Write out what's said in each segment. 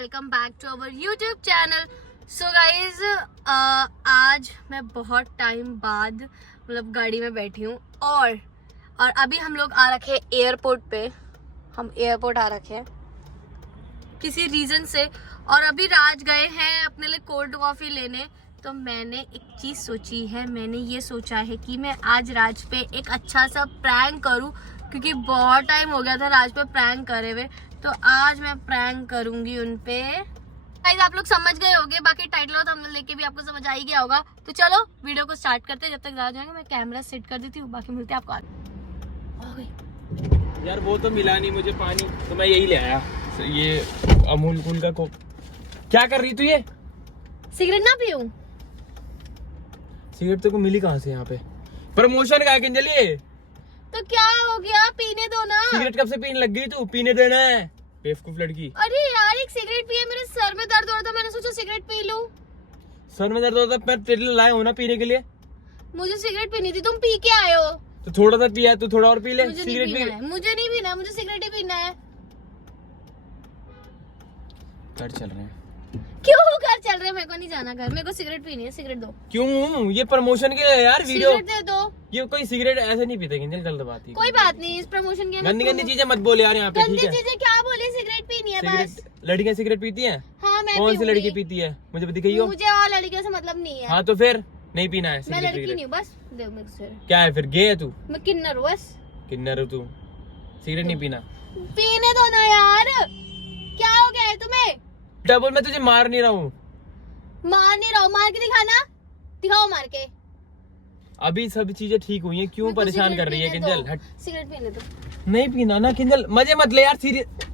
Welcome back to our YouTube channel. So guys आज मैं बहुत टाइम बाद मतलब गाड़ी में बैठी हूँ और अभी हम लोग आ रखे हैं एयरपोर्ट पे। हम एयरपोर्ट आ रखे हैं किसी रीजन से और अभी राज गए हैं अपने लिए कोल्ड कॉफी लेने। तो मैंने एक चीज सोची है, मैंने ये सोचा है कि मैं आज राज पे एक अच्छा सा प्रैंक करूं क्योंकि बहुत टाइम हो गया था राज पे प्रैंक करे हुए। तो आज मैं प्रैंक करूंगी उनपे। गाइस आप लोग समझ गए होंगे, बाकी टाइटल और थंबनेल देख के भी आपको समझ आ ही गया होगा। तो चलो वीडियो को स्टार्ट करते हैं। जब तक राज जाएंगे मैं कैमरा सेट कर देती हूँ, बाकी मिलते हैं आपको आगे। यार वो तो मिला नहीं मुझे पानी, तो मैं यही ले आया ये अमूल कूल का कोक। क्या कर रही तू? ये सिगरेट ना पीऊं? सिगरेट तो को मिली कहाँ से? यहाँ पे प्रमोशन का है किंजल ये। तो क्या हो गया, पीने दो ना। सिगरेट कब से पीने लग गई तू? पीने देना है बेवकूफ लड़की। अरे यार एक सिगरेट पिए, मेरे सर में दर्द हो रहा था, मैंने सोचा सिगरेट पी लूं। सर में दर्द होता है, मैं तेरे लिए लाया हूँ ना पीने के लिए। मुझे सिगरेट पीनी थी, तुम पी के आए हो। तो थोड़ा सा पिया, तू थोड़ा और पी ले। मुझे सिगरेट नहीं पी पीना है, मुझे नहीं पीना, मुझे सिगरेट ही पीना है। घर चल रहे हैं। क्यों घर चल रहे हैं? मेरे को नहीं जाना घर, मेरे को सिगरेट पीनी है। सिगरेट दो। क्यों? ये प्रमोशन के लिए यार वीडियो। सिगरेट दे दो। ये कोई सिगरेट ऐसे नहीं पीते किंजल, गलत बात है। कोई बात नहीं, इस प्रमोशन के गंदी गंदी चीजें मत बोल यार यहाँ पे, ठीक गंदी है? चीजें क्या बोली, सिगरेट पीनी है बस। लड़कियां सिगरेट पीती हैं? हाँ मैं कौन सी पीऊंगी। लड़की पीती है? मुझे दिखाई हो। मुझे और लड़कियों से मतलब नहीं है। हाँ तो फिर नहीं पीना है मैं सिगरेट। लड़की नहीं हूँ, बस दे मेरे से। क्या है फिर? गे है तू? मैं किन्नर हूँ बस। किन्नर हो तू? सिगरेट नहीं पीना। पीने दो ना यार, क्या हो गया है तुम्हें? डबल मैं तुझे मार नहीं रहा हूँ। मार नहीं रहा हूँ, मार के दिखाना, दिखाओ मार के। अभी सब चीजें ठीक हुई हैं, क्यों परेशान कर रही है किंजल? हट। सिगरेट पीने दो। नहीं पीना ना किंजल, मजे मत ले यार। सीरियस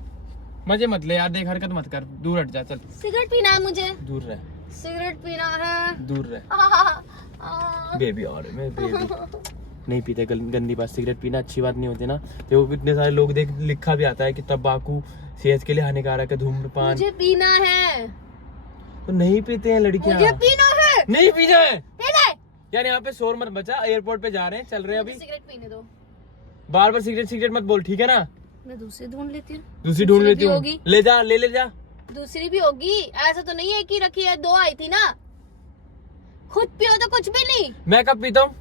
मजे मत ले यार, देख हरकत मत कर, दूर हट जा। चल सिगरेट पीना है मुझे, दूर रह, सिगरेट पीना है। दूर रह बेबी। और मैं बेबी नहीं पीते, गंदी बात। सिगरेट पीना अच्छी बात नहीं होती ना। देखो कितने सारे लोग देख, लिखा भी आता है कि तंबाकू सेहत के लिए हानिकारक है, धूम्रपान। मुझे पीना है। तो नहीं पीते हैं लड़कियां। मुझे पीना है। नहीं पीना है पीना है। यार। यहाँ पे शोर मत बचा, एयरपोर्ट पे जा रहे हैं, चल रहे हैं अभी। सिगरेट पीने दो। बार बार सिगरेट सिगरेट मत बोल, ठीक है ना? मैं दूसरी ढूंढ लेती हूँ। दूसरी ढूंढ लेती हूँ। होगी। ले जा, ले जा। दूसरी भी होगी, ऐसा तो नहीं है कि रखी है, दो आई थी ना। खुद पियो तो कुछ भी नहीं। मैं कब पीता हूँ?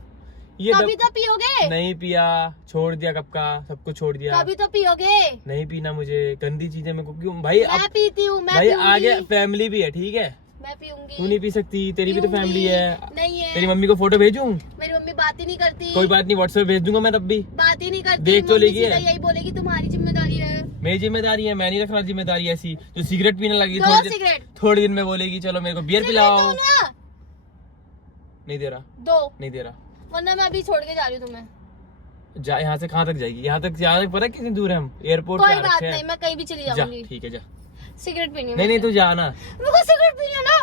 ये कभी तो पियोगे। नहीं पिया, छोड़ दिया कब का, सब कुछ छोड़ दिया। कभी तो पियोगे। नहीं पीना मुझे, गंदी चीजें मेरे को क्यों भाई? मैं पीती हूँ, मैं भाई पीऊंगी। आगे फैमिली भी है, ठीक है? मैं पीऊंगी। तू नहीं पी सकती, तेरी भी तो फैमिली है। नहीं है। तेरी मम्मी को फोटो भेजूं? मेरी मम्मी बात ही नहीं करती। कोई बात नहीं, व्हाट्सएप भेज दूंगा मैं, तब भी बात ही नहीं करती। देख तो लेगी है। यही बोलेगी तुम्हारी जिम्मेदारी है। मेरी जिम्मेदारी है, मैं नहीं रख रहा जिम्मेदारी ऐसी। जो सिगरेट पीने लगी सिगरेट थोड़े दिन में बोलेगी चलो मेरे को बियर पिलाओ। नहीं दे रहा, दो नहीं दे रहा, वरना मैं अभी छोड़ के जा रही हूँ तुम्हें। जा। यहाँ से कहाँ तक जाएगी? यहाँ तक पता है कितनी दूर है? हम एयरपोर्ट पे कोई आ बात रखे हैं। नहीं, मैं कहीं भी चली जा, जाऊंगी। ठीक है जा। सिगरेट पीनी है। नहीं तू जा ना। मेरे को सिगरेट पीनी है ना।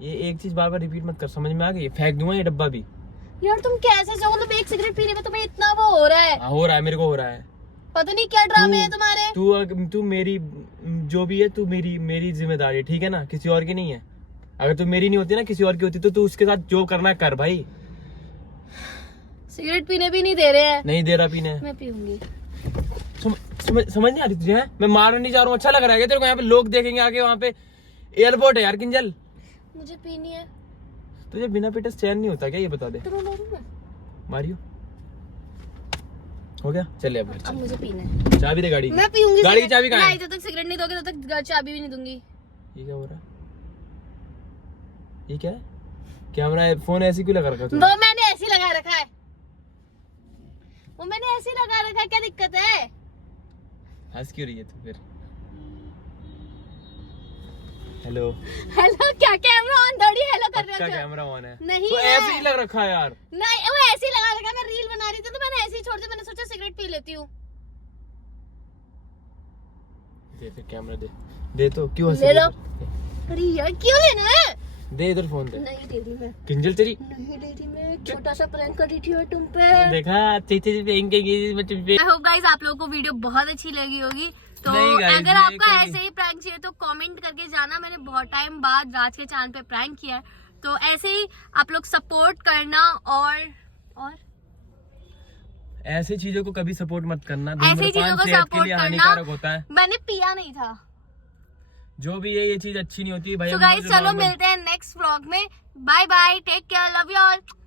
ये एक चीज बार बार रिपीट मत कर, समझ में आ गई? फेंक दूंगा ये डब्बा भी। यार तुम कैसे चाहो, तुम एक सिगरेट पीने में तुम्हें इतना वो हो रहा है। हो रहा है, मेरे को हो रहा है। पता नहीं क्या ड्रामे है तुम्हारे। तू मेरी जो भी है, तू मेरी जिम्मेदारी है, ठीक है ना? किसी और की नहीं है। अगर तू मेरी नहीं होती ना, किसी और की होती, तो तू उसके साथ जो करना कर भाई। सिगरेट पीने भी नहीं दे रहे हैं। नहीं दे रहा पीने। मैं पीऊंगी। समझ नहीं आ रही तुझे? मैं मारना नहीं चाह रहा हूँ, अच्छा लग रहा है तेरे को? यहाँ पे लोग देखेंगे आगे, वहाँ पे एयरपोर्ट है यार किंजल। मुझे पीनी है। तुझे बिना पीटे चैन नहीं होता क्या? ये बता दे। तो मारूं मैं? मारियो हो गया, चले अब अब मुझे पीना है। चाबी दे गाड़ी की। मैं पीऊंगी। गाड़ी की चाबी कहाँ है? नहीं, जब तक सिगरेट नहीं दोगे तब तक चाबी भी नहीं दूंगी। ये क्या हो रहा है? ये क्या है? कैमरा फोन ऐसे क्यों लगा रखा तूने? वो मैंने ऐसे लगा रखा है, वो मैंने ऐसे लगा रखा है, क्या दिक्कत है? हंस क्यों रही है तू फिर? हेलो हेलो क्या कैमरा ऑन थोड़ी हेलो कर रहे हो? कैमरा ऑन है? नहीं तो है। ऐसे ही लग रखा है यार। नहीं वो ऐसे ही लगा रखा है, मैं रील बना रही थी तो मैंने ऐसे ही छोड़ दिया, मैंने सोचा सिगरेट पी लेती हूँ। दे फिर कैमरा दे तो क्यों हंस ले रही लो। है? अरे यार क्यों लेना है? दे इधर फोन दे। नहीं दे रही मैं, किंजल तेरी नहीं दे रही मैं, छोटा सा प्रैंक कर रही थी मैं तुम पे। देखा चीचे मैं तुम पे। आई होप गाइस आप लोगों को वीडियो बहुत अच्छी लगी होगी। तो नहीं guys, अगर आपका ऐसे ही प्रैंक चाहिए तो कमेंट करके जाना। मैंने बहुत टाइम बाद राज के चैनल पे प्रैंक किया है, तो ऐसे ही आप लोग सपोर्ट करना। और ऐसी चीजों को कभी सपोर्ट मत करना। ऐसी चीजों को सेहत के सपोर्ट लिए करना। हानिकारक होता है। मैंने पिया नहीं था। जो भी है ये चीज अच्छी नहीं होती भाई। So guys, चलो मिलते हैं नेक्स्ट व्लॉग में। Bye bye, take care, love you all.